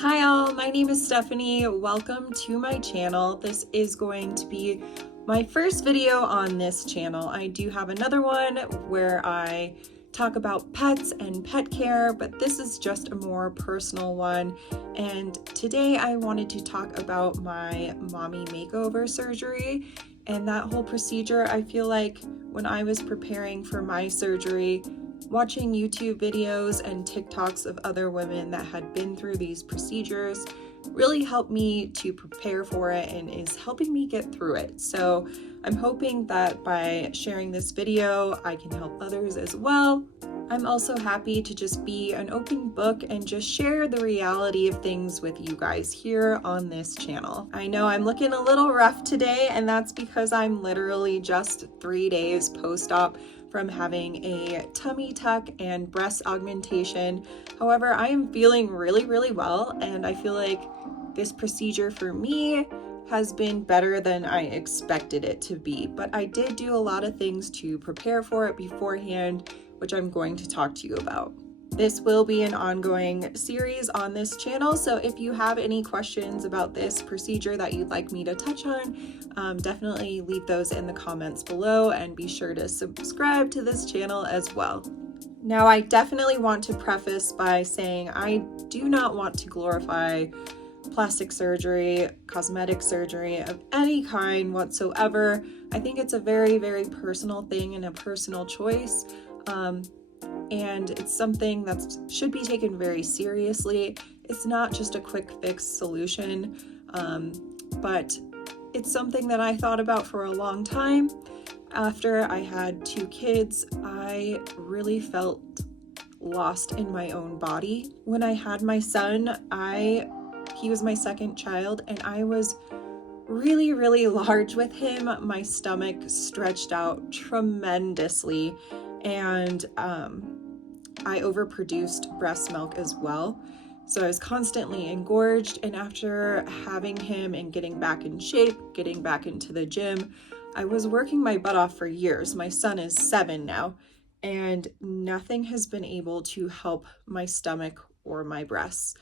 Hi all, my name is Stephanie. Welcome to my channel. This is going to be my first video on this channel. I do have another one where I talk about pets and pet care, but this is just a more personal one. And today I wanted to talk about my mommy makeover surgery and that whole procedure. I feel like when I was preparing for my surgery, watching YouTube videos and TikToks of other women that had been through these procedures really helped me to prepare for it and is helping me get through it. So I'm hoping that by sharing this video, I can help others as well. I'm also happy to just be an open book and just share the reality of things with you guys here on this channel. I know I'm looking a little rough today, and that's because I'm literally just 3 days post-op from having a tummy tuck and breast augmentation. However, I am feeling really well, and I feel like this procedure for me has been better than I expected it to be. But I did do a lot of things to prepare for it beforehand, which I'm going to talk to you about. This will be an ongoing series on this channel, so if you have any questions about this procedure that you'd like me to touch on, definitely leave those in the comments below and be sure to subscribe to this channel as well. Now, I definitely want to preface by saying I do not want to glorify plastic surgery, cosmetic surgery of any kind whatsoever. I think it's a very personal thing and a personal choice. And it's something that should be taken very seriously. It's not just a quick fix solution, but it's something that I thought about for a long time. After I had 2 kids, I really felt lost in my own body. When I had my son, he was my second child, and I was really large with him. My stomach stretched out tremendously, and I overproduced breast milk as well. So I was constantly engorged, and after having him and getting back in shape, getting back into the gym, I was working my butt off for years. My son is 7 now, and nothing has been able to help my stomach or my breasts.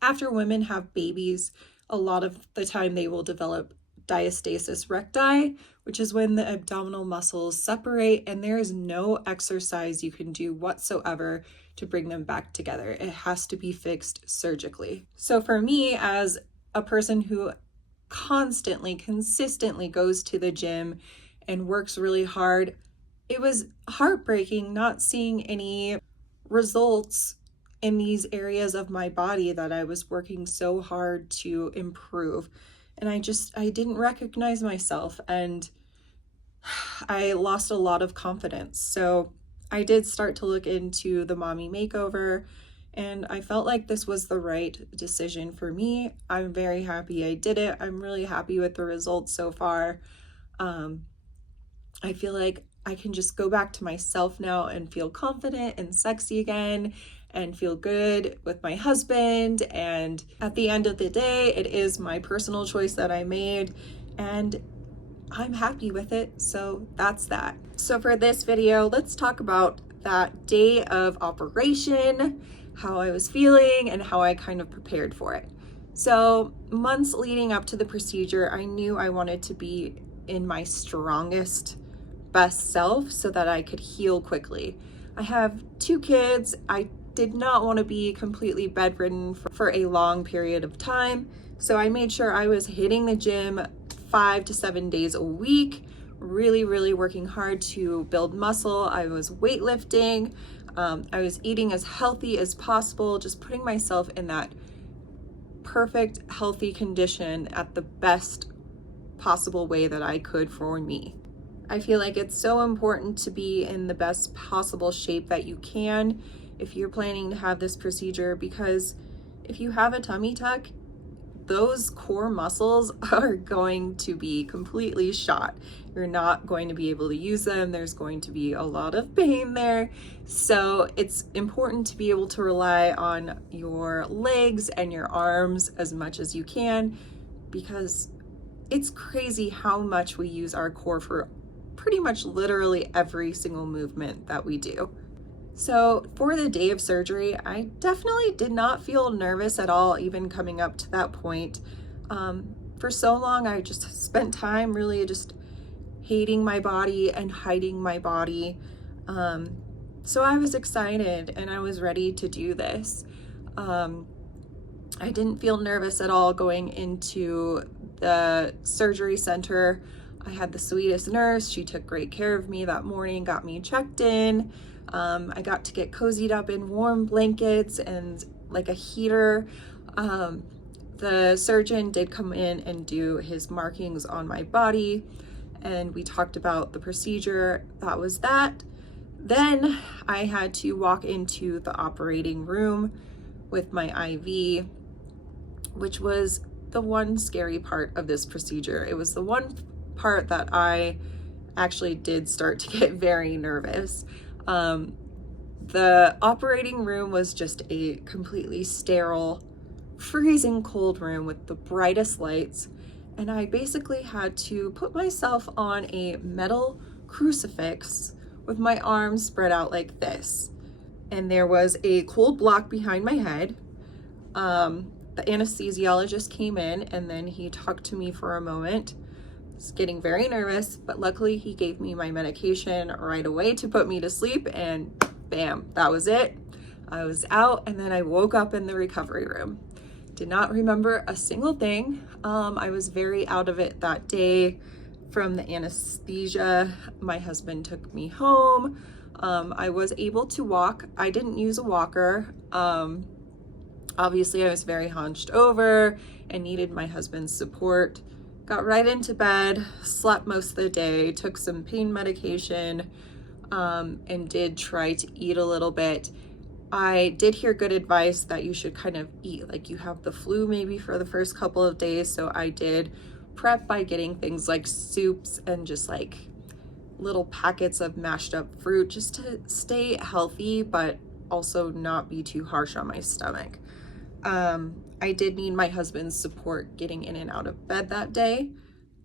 After women have babies, a lot of the time they will develop diastasis recti, which is when the abdominal muscles separate, and there is no exercise you can do whatsoever to bring them back together. It has to be fixed surgically. So for me, as a person who consistently goes to the gym and works really hard, it was heartbreaking not seeing any results in these areas of my body that I was working so hard to improve. And I didn't recognize myself, and I lost a lot of confidence. So I did start to look into the mommy makeover, and I felt like this was the right decision for me. I'm very happy I did it. I'm really happy with the results so far. I feel like I can just go back to myself now and feel confident and sexy again and feel good with my husband. And at the end of the day, it is my personal choice that I made, and I'm happy with it. So that's that. So for this video, let's talk about that day of operation, how I was feeling, and how I kind of prepared for it. So months leading up to the procedure, I knew I wanted to be in my strongest, best self so that I could heal quickly. I have 2 kids. I did not want to be completely bedridden for a long period of time. So I made sure I was hitting the gym 5 to 7 days a week, really working hard to build muscle. I was weightlifting. I was eating as healthy as possible, just putting myself in that perfect, healthy condition at the best possible way that I could for me. I feel like it's so important to be in the best possible shape that you can if you're planning to have this procedure, because if you have a tummy tuck, those core muscles are going to be completely shot. You're not going to be able to use them. There's going to be a lot of pain there. So it's important to be able to rely on your legs and your arms as much as you can, because it's crazy how much we use our core for pretty much literally every single movement that we do. So for the day of surgery, I definitely did not feel nervous at all, even coming up to that point. For so long, I just spent time really just hating my body and hiding my body. So I was excited and I was ready to do this. I didn't feel nervous at all going into the surgery center. I had the sweetest nurse. She took great care of me that morning, got me checked in. I got to get cozied up in warm blankets and like a heater. The surgeon did come in and do his markings on my body, and we talked about the procedure. That was that. Then I had to walk into the operating room with my IV, which was the one scary part of this procedure. It was the one part that I actually did start to get very nervous. The operating room was just a completely sterile, freezing cold room with the brightest lights, and I basically had to put myself on a metal crucifix with my arms spread out like this. And there was a cold block behind my head. The anesthesiologist came in and then he talked to me for a moment. I was getting very nervous, but luckily he gave me my medication right away to put me to sleep, and bam, that was it. I was out, and then I woke up in the recovery room. Did not remember a single thing. I was very out of it that day from the anesthesia. My husband took me home. I was able to walk. I didn't use a walker. Obviously, I was very hunched over and needed my husband's support. Got right into bed, slept most of the day, took some pain medication, and did try to eat a little bit. I did hear good advice that you should kind of eat like you have the flu maybe for the first couple of days. So I did prep by getting things like soups and just like little packets of mashed up fruit just to stay healthy, but also not be too harsh on my stomach. I did need my husband's support getting in and out of bed that day.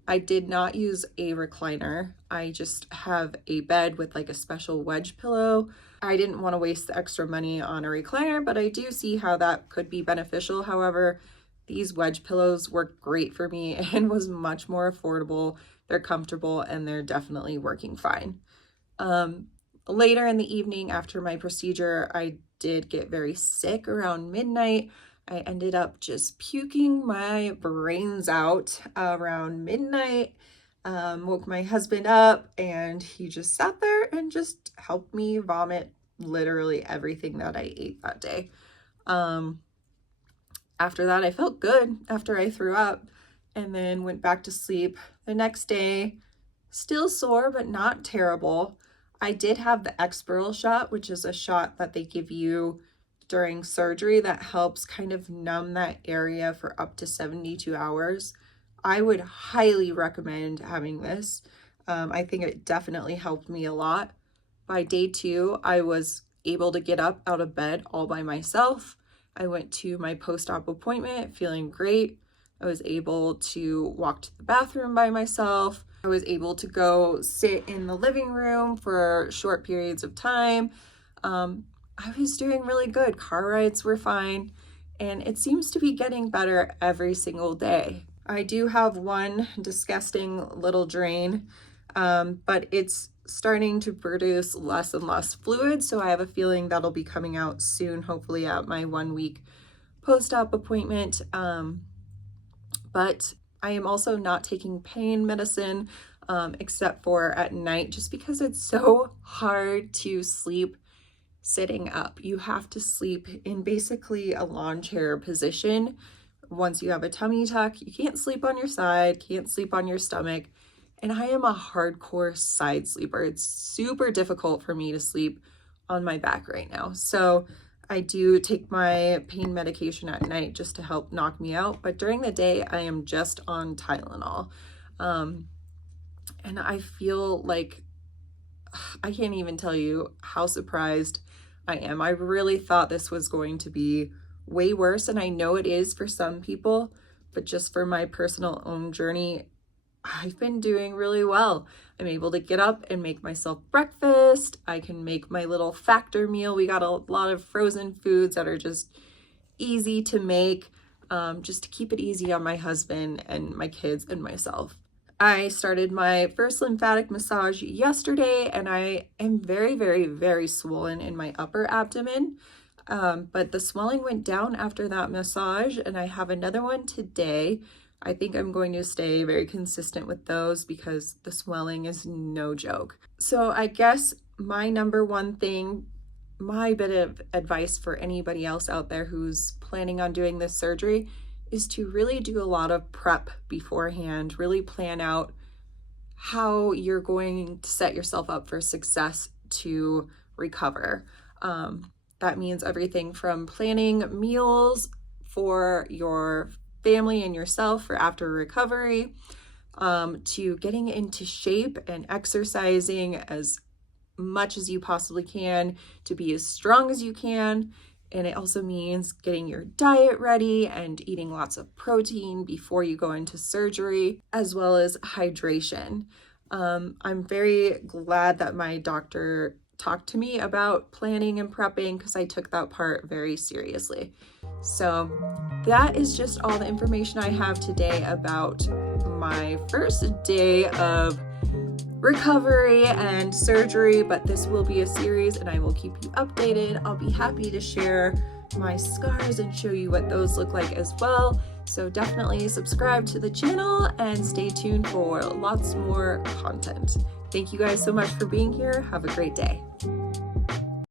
I did not use a recliner. I just have a bed with like a special wedge pillow. I didn't want to waste the extra money on a recliner, but I do see how that could be beneficial. However, these wedge pillows work great for me and was much more affordable. They're comfortable and they're definitely working fine. Later in the evening after my procedure, I did get very sick around midnight. I ended up just puking my brains out around midnight. Woke my husband up and he just sat there and just helped me vomit literally everything that I ate that day. After that, I felt good after I threw up and then went back to sleep. The next day, still sore, but not terrible. I did have the Exparel shot, which is a shot that they give you during surgery that helps kind of numb that area for up to 72 hours. I would highly recommend having this. I think it definitely helped me a lot. By day 2, I was able to get up out of bed all by myself. I went to my post-op appointment feeling great. I was able to walk to the bathroom by myself. I was able to go sit in the living room for short periods of time. I was doing really good. Car rides were fine, and it seems to be getting better every single day. I do have one disgusting little drain, but it's starting to produce less and less fluid, so I have a feeling that'll be coming out soon, hopefully at my 1-week post-op appointment. But I am also not taking pain medicine except for at night, just because it's so hard to sleep sitting up. You have to sleep in basically a lawn chair position. Once you have a tummy tuck, you can't sleep on your side, can't sleep on your stomach. And I am a hardcore side sleeper. It's super difficult for me to sleep on my back right now. So I do take my pain medication at night just to help knock me out. But during the day, I am just on Tylenol. And I feel like I can't even tell you how surprised I am. I really thought this was going to be way worse, and I know it is for some people, but just for my personal own journey, I've been doing really well. I'm able to get up and make myself breakfast. I can make my little factor meal. We got a lot of frozen foods that are just easy to make, just to keep it easy on my husband and my kids and myself. I started my first lymphatic massage yesterday, and I am very, very, very swollen in my upper abdomen. But the swelling went down after that massage, and I have another one today. I think I'm going to stay very consistent with those because the swelling is no joke. So I guess my number one thing, my bit of advice for anybody else out there who's planning on doing this surgery, is to really do a lot of prep beforehand, really plan out how you're going to set yourself up for success to recover. That means everything from planning meals for your family and yourself for after recovery, to getting into shape and exercising as much as you possibly can to be as strong as you can. And it also means getting your diet ready and eating lots of protein before you go into surgery, as well as hydration. I'm very glad that my doctor talked to me about planning and prepping because I took that part very seriously. So that is just all the information I have today about my first day of recovery and surgery, but this will be a series and I will keep you updated. I'll be happy to share my scars and show you what those look like as well. So definitely subscribe to the channel and stay tuned for lots more content. Thank you guys so much for being here. Have a great day.